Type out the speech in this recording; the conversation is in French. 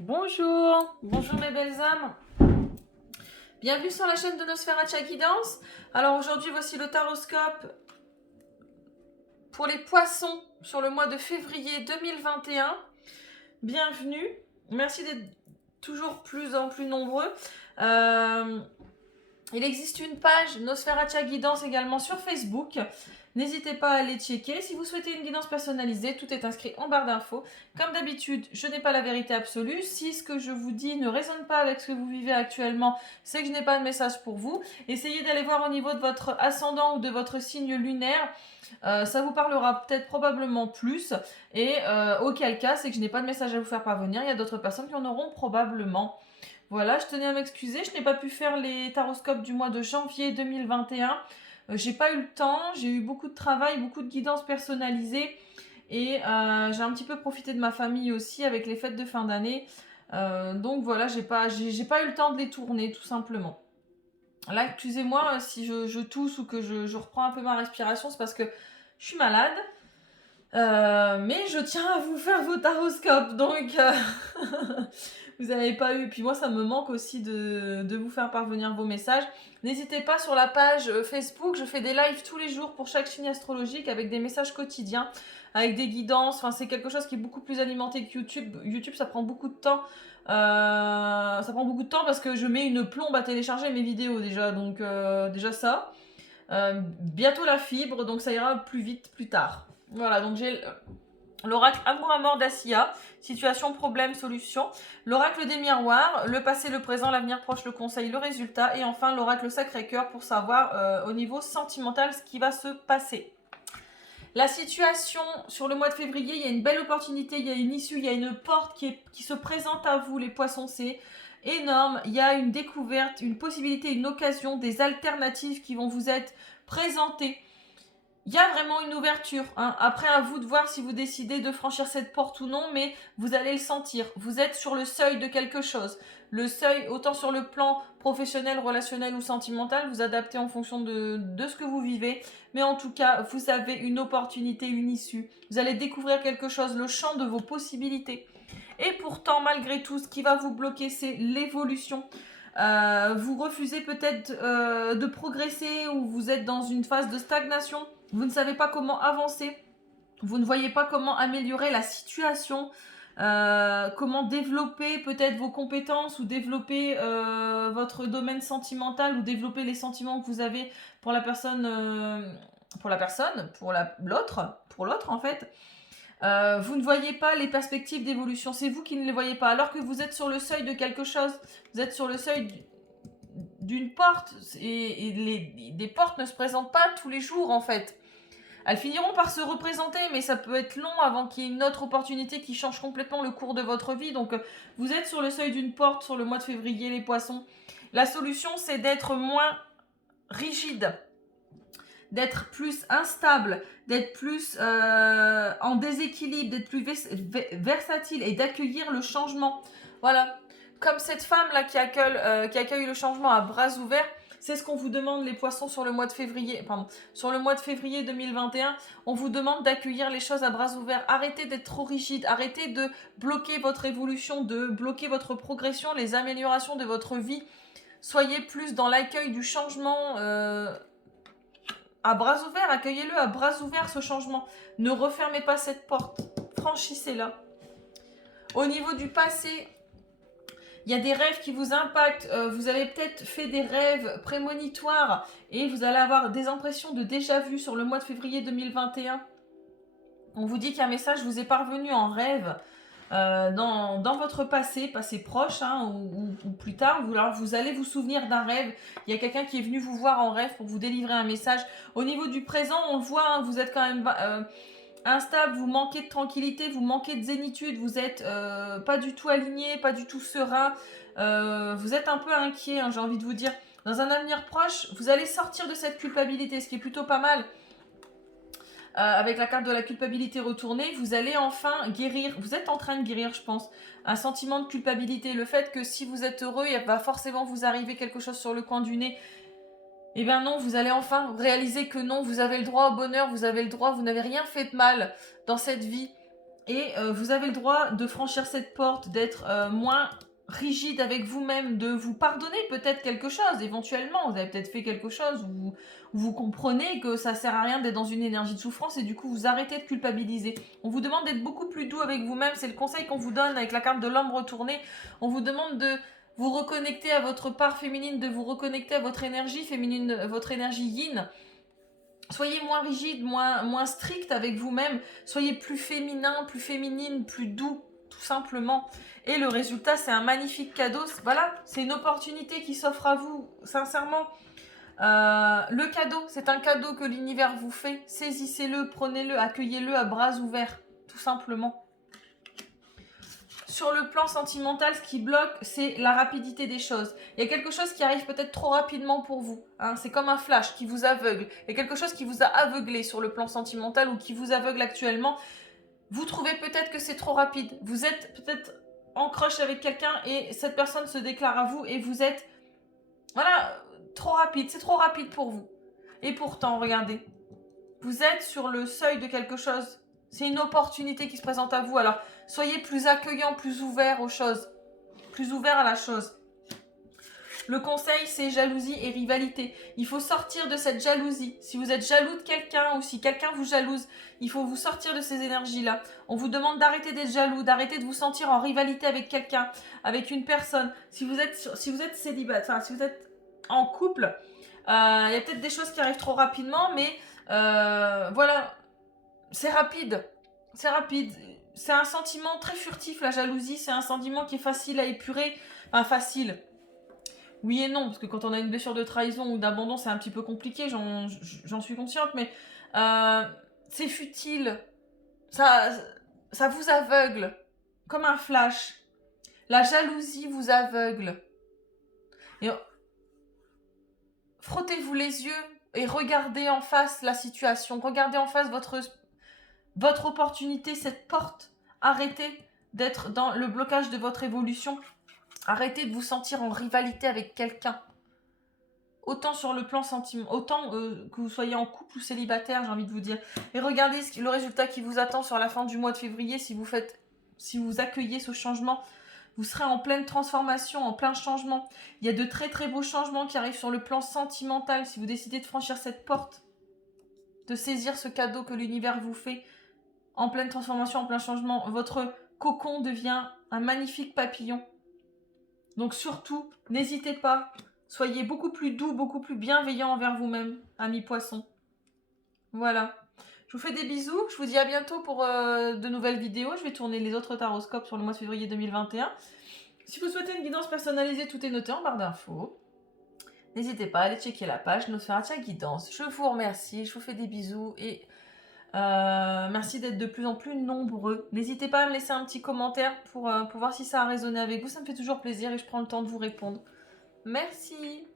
Bonjour, bonjour mes belles âmes. Bienvenue sur la chaîne de Nosferatu Guidance. Alors aujourd'hui, voici le taroscope pour les poissons sur le mois de février 2021. Bienvenue. Merci d'être toujours plus en plus nombreux. Il existe une page Nosferatu Guidance également sur Facebook. N'hésitez pas à aller checker. Si vous souhaitez une guidance personnalisée, tout est inscrit en barre d'infos. Comme d'habitude, je n'ai pas la vérité absolue. Si ce que je vous dis ne résonne pas avec ce que vous vivez actuellement, c'est que je n'ai pas de message pour vous. Essayez d'aller voir au niveau de votre ascendant ou de votre signe lunaire. Ça vous parlera peut-être probablement plus. Et auquel cas, c'est que je n'ai pas de message à vous faire parvenir. Il y a d'autres personnes qui en auront probablement. Voilà, je tenais à m'excuser. Je n'ai pas pu faire les taroscopes du mois de janvier 2021. J'ai pas eu le temps, j'ai eu beaucoup de travail, beaucoup de guidance personnalisée et j'ai un petit peu profité de ma famille aussi avec les fêtes de fin d'année. Donc voilà, j'ai pas eu le temps de les tourner tout simplement. Là, excusez-moi si je tousse ou que je reprends un peu ma respiration, c'est parce que je suis malade. Mais je tiens à vous faire vos taroscopes, donc vous n'avez pas eu. Puis moi, ça me manque aussi de vous faire parvenir vos messages. N'hésitez pas sur la page Facebook, je fais des lives tous les jours pour chaque signe astrologique avec des messages quotidiens, avec des guidances. Enfin, c'est quelque chose qui est beaucoup plus alimenté que YouTube. YouTube, ça prend beaucoup de temps. Ça prend beaucoup de temps parce que je mets une plombe à télécharger mes vidéos déjà, donc déjà ça. Bientôt la fibre, donc ça ira plus vite plus tard. Voilà, donc j'ai l'oracle Amour à mort d'Assia, situation, problème, solution. L'oracle des miroirs, le passé, le présent, l'avenir proche, le conseil, le résultat. Et enfin l'oracle Sacré-Cœur pour savoir au niveau sentimental ce qui va se passer. La situation sur le mois de février, il y a une belle opportunité, il y a une issue, il y a une porte qui se présente à vous les poissons, c'est énorme. Il y a une découverte, une possibilité, une occasion, des alternatives qui vont vous être présentées. Il y a vraiment une ouverture. Après, à vous de voir si vous décidez de franchir cette porte ou non, mais vous allez le sentir. Vous êtes sur le seuil de quelque chose. Le seuil, autant sur le plan professionnel, relationnel ou sentimental, vous adaptez en fonction de ce que vous vivez. Mais en tout cas, vous avez une opportunité, une issue. Vous allez découvrir quelque chose, le champ de vos possibilités. Et pourtant, malgré tout, ce qui va vous bloquer, c'est l'évolution. Vous refusez peut-être de progresser ou vous êtes dans une phase de stagnation. Vous ne savez pas comment avancer. Vous ne voyez pas comment améliorer la situation. Comment développer peut-être vos compétences ou développer votre domaine sentimental ou développer les sentiments que vous avez pour la personne, pour l'autre en fait. Vous ne voyez pas les perspectives d'évolution, c'est vous qui ne les voyez pas, alors que vous êtes sur le seuil de quelque chose, vous êtes sur le seuil d'une porte, et des portes ne se présentent pas tous les jours en fait. Elles finiront par se représenter, mais ça peut être long avant qu'il y ait une autre opportunité qui change complètement le cours de votre vie. Donc vous êtes sur le seuil d'une porte sur le mois de février, les poissons. La solution, c'est d'être moins rigide, d'être plus instable, d'être plus en déséquilibre, d'être plus versatile et d'accueillir le changement. Voilà. Comme cette femme-là qui accueille le changement à bras ouverts, c'est ce qu'on vous demande les poissons sur le mois de février. Sur le mois de février 2021, on vous demande d'accueillir les choses à bras ouverts. Arrêtez d'être trop rigide, arrêtez de bloquer votre évolution, de bloquer votre progression, les améliorations de votre vie. Soyez plus dans l'accueil du changement à bras ouverts, accueillez-le à bras ouverts ce changement. Ne refermez pas cette porte, franchissez-la. Au niveau du passé, il y a des rêves qui vous impactent. Vous avez peut-être fait des rêves prémonitoires et vous allez avoir des impressions de déjà-vu sur le mois de février 2021. On vous dit qu'un message vous est parvenu en rêve dans votre passé proche ou plus tard. Vous allez vous souvenir d'un rêve. Il y a quelqu'un qui est venu vous voir en rêve pour vous délivrer un message. Au niveau du présent, on le voit, vous êtes quand même instable, vous manquez de tranquillité, vous manquez de zénitude, vous êtes pas du tout aligné, pas du tout serein, vous êtes un peu inquiet, j'ai envie de vous dire. Dans un avenir proche, vous allez sortir de cette culpabilité, ce qui est plutôt pas mal. Avec la carte de la culpabilité retournée, vous allez enfin guérir, vous êtes en train de guérir, je pense, un sentiment de culpabilité. Le fait que si vous êtes heureux, il va forcément vous arriver quelque chose sur le coin du nez. Eh bien non, vous allez enfin réaliser que non, vous avez le droit au bonheur, vous avez le droit, vous n'avez rien fait de mal dans cette vie. Et vous avez le droit de franchir cette porte, d'être moins rigide avec vous-même, de vous pardonner peut-être quelque chose, éventuellement. Vous avez peut-être fait quelque chose où vous comprenez que ça sert à rien d'être dans une énergie de souffrance et du coup vous arrêtez de culpabiliser. On vous demande d'être beaucoup plus doux avec vous-même, c'est le conseil qu'on vous donne avec la carte de l'homme retourné. On vous demande de vous reconnecter à votre part féminine, de vous reconnecter à votre énergie féminine, votre énergie yin. Soyez moins rigide, moins strict avec vous-même. Soyez plus féminin, plus féminine, plus doux, tout simplement. Et le résultat, c'est un magnifique cadeau. Voilà, c'est une opportunité qui s'offre à vous, sincèrement. Le cadeau, c'est un cadeau que l'univers vous fait. Saisissez-le, prenez-le, accueillez-le à bras ouverts, tout simplement. Sur le plan sentimental, ce qui bloque, c'est la rapidité des choses. Il y a quelque chose qui arrive peut-être trop rapidement pour vous. Hein. C'est comme un flash qui vous aveugle. Il y a quelque chose qui vous a aveuglé sur le plan sentimental ou qui vous aveugle actuellement. Vous trouvez peut-être que c'est trop rapide. Vous êtes peut-être en crush avec quelqu'un et cette personne se déclare à vous et vous êtes... Voilà, trop rapide. C'est trop rapide pour vous. Et pourtant, regardez, vous êtes sur le seuil de quelque chose. C'est une opportunité qui se présente à vous. Alors, soyez plus accueillant, plus ouvert aux choses. Plus ouvert à la chose. Le conseil, c'est jalousie et rivalité. Il faut sortir de cette jalousie. Si vous êtes jaloux de quelqu'un ou si quelqu'un vous jalouse, il faut vous sortir de ces énergies-là. On vous demande d'arrêter d'être jaloux, d'arrêter de vous sentir en rivalité avec quelqu'un, avec une personne. Si vous êtes célibataire, si vous êtes en couple, il y a peut-être des choses qui arrivent trop rapidement, mais voilà, c'est rapide. C'est rapide. C'est un sentiment très furtif, la jalousie. C'est un sentiment qui est facile à épurer. Enfin, facile. Oui et non, parce que quand on a une blessure de trahison ou d'abandon, c'est un petit peu compliqué, j'en suis consciente, mais c'est futile. Ça, ça vous aveugle, comme un flash. La jalousie vous aveugle. Et frottez-vous les yeux et regardez en face la situation. Regardez en face votre opportunité, cette porte. Arrêtez d'être dans le blocage de votre évolution. Arrêtez de vous sentir en rivalité avec quelqu'un. Autant sur le plan sentiment, autant que vous soyez en couple ou célibataire, j'ai envie de vous dire. Et regardez le résultat qui vous attend sur la fin du mois de février. Si vous accueillez ce changement, vous serez en pleine transformation, en plein changement. Il y a de très très beaux changements qui arrivent sur le plan sentimental. Si vous décidez de franchir cette porte, de saisir ce cadeau que l'univers vous fait, en pleine transformation, en plein changement, votre cocon devient un magnifique papillon. Donc surtout, n'hésitez pas. Soyez beaucoup plus doux, beaucoup plus bienveillant envers vous-même, amis poissons. Voilà. Je vous fais des bisous. Je vous dis à bientôt pour de nouvelles vidéos. Je vais tourner les autres taroscopes sur le mois de février 2021. Si vous souhaitez une guidance personnalisée, tout est noté en barre d'infos. N'hésitez pas à aller checker la page Nosferatu Guidance. Je vous remercie. Je vous fais des bisous et merci d'être de plus en plus nombreux. N'hésitez pas à me laisser un petit commentaire pour voir si ça a résonné avec vous. Ça me fait toujours plaisir et je prends le temps de vous répondre. Merci.